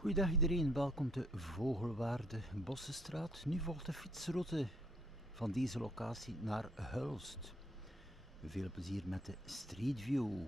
Goeiedag iedereen, welkom te Vogelwaarde Bossenstraat. Nu volgt de fietsroute van deze locatie naar Hulst. Veel plezier met de Street View.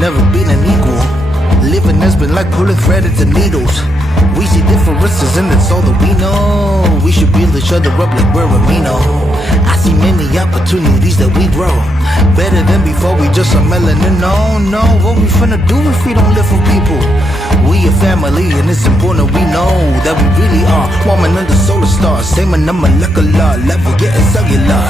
never been an equal. Living has been like pulling thread into needles. We see differences and that's all that we know. We should build each other up like we're amino. I see many opportunities that we grow better than before, we just are melanin. No, what we finna do if we don't live for people? We a family and it's important we know that we really are warming under solar stars. Same in the molecular level, getting cellular.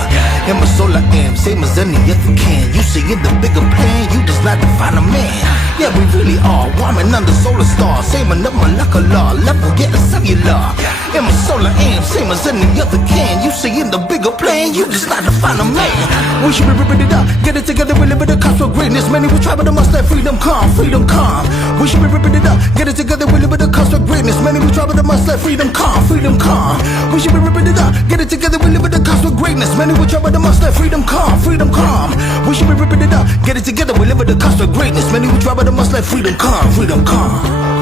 In my solar amp, same as any other can. You see in the bigger plan, you just like to find a man. Yeah, we really are warming under solar stars. Same in the molecular level, getting cellular. In my solar amp, same as any other can. You see in the bigger plan, you just like to find a man. We should be ripping it up, get it together, we live in the cosmos of greatness. Many will try, but I must let freedom come, freedom come. We should be ripping it up, get it together, we live in the cosmos of greatness. Many will try, but I must let freedom come, freedom come. We should be ripping it up, get it together, we live in the cosmos of greatness. Many will try, but I must let freedom come, freedom come. We should be ripping it up, get it together, we live in the cosmos of greatness. Many will try, but I must let freedom come, freedom come.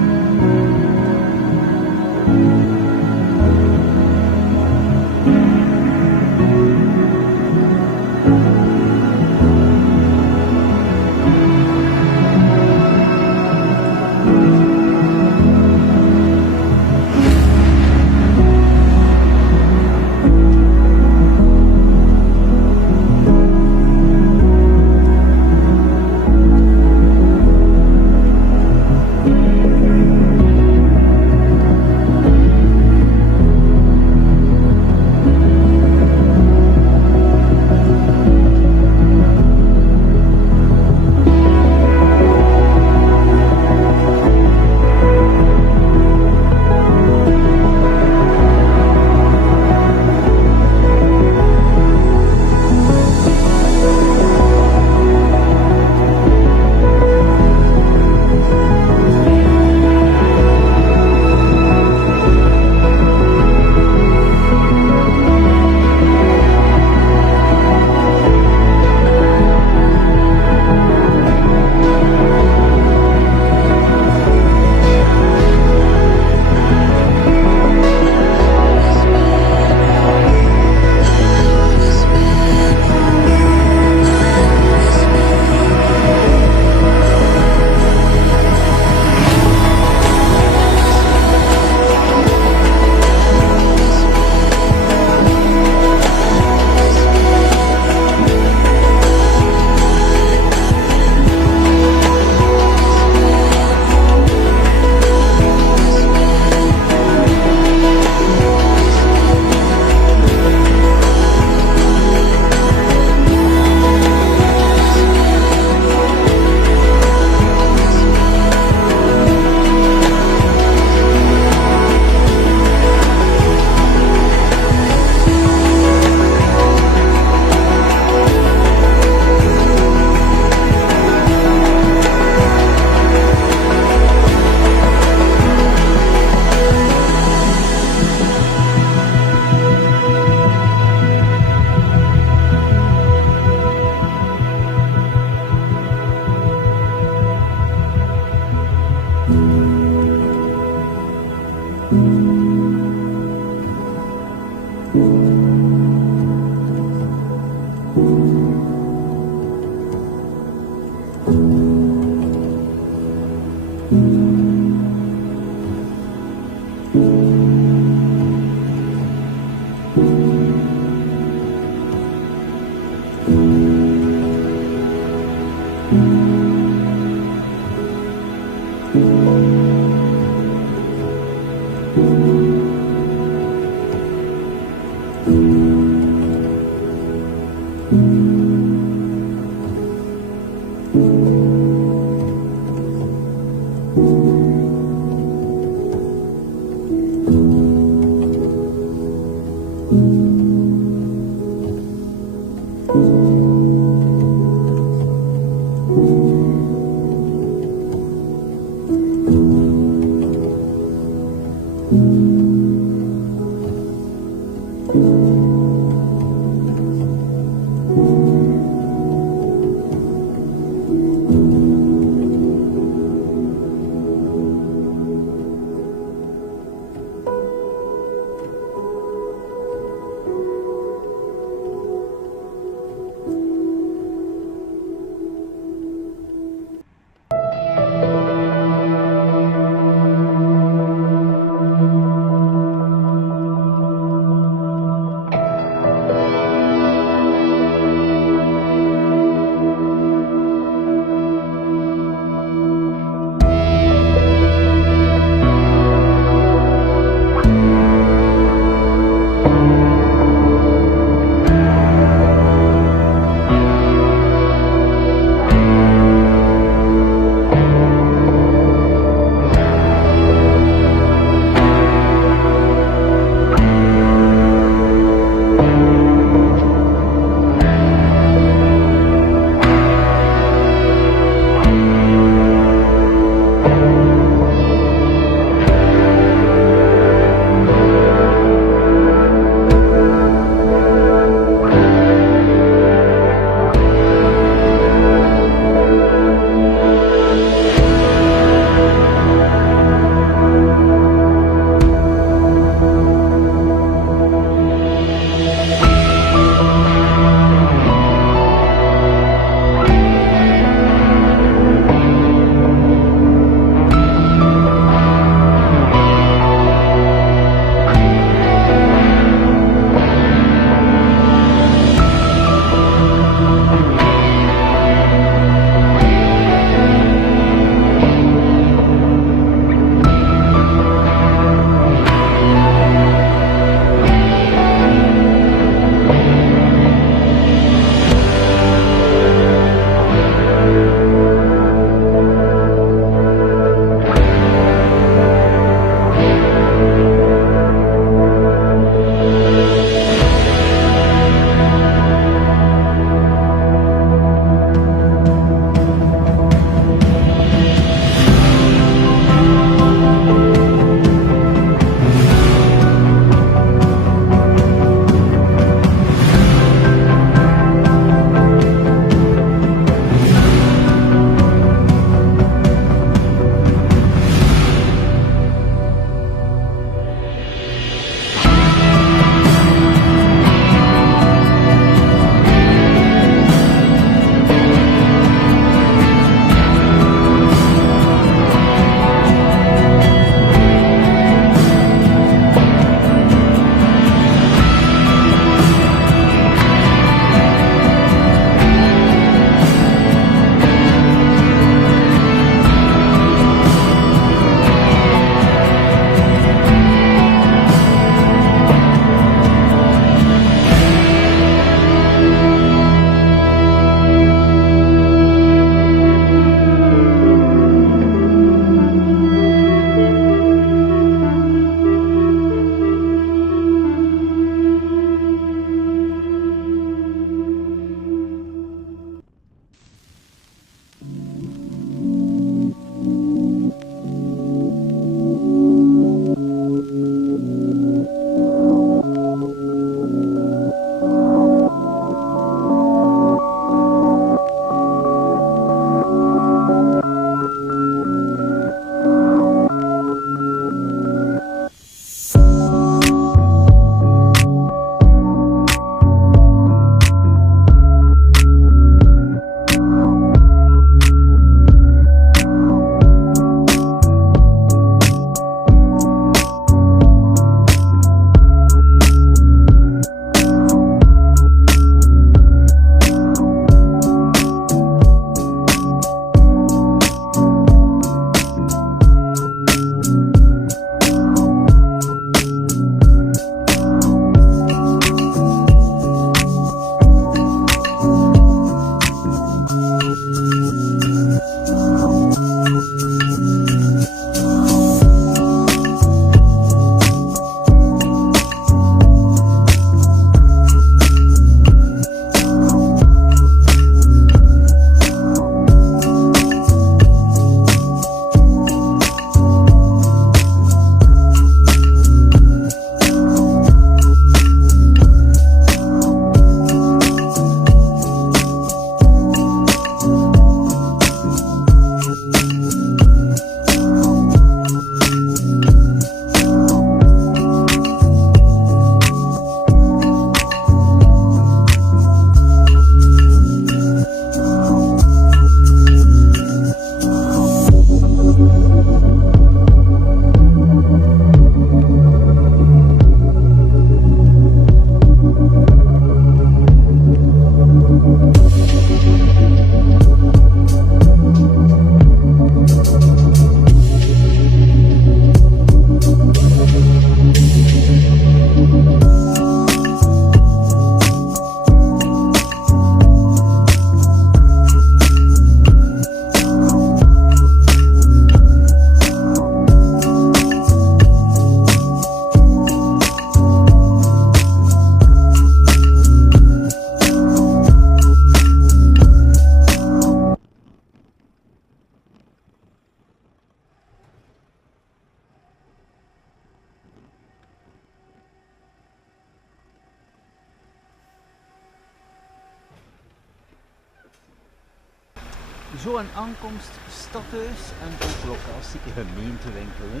Zo een aankomst stadhuis en op locatie gemeentewinkel. Hè.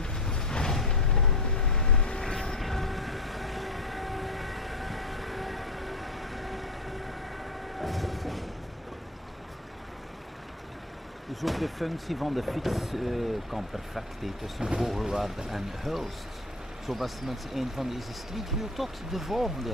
Dus ook de functie van de fiets kan perfect tussen Vogelwaarde en Hulst. Zo beste mensen, eind van deze streetview. Tot de volgende.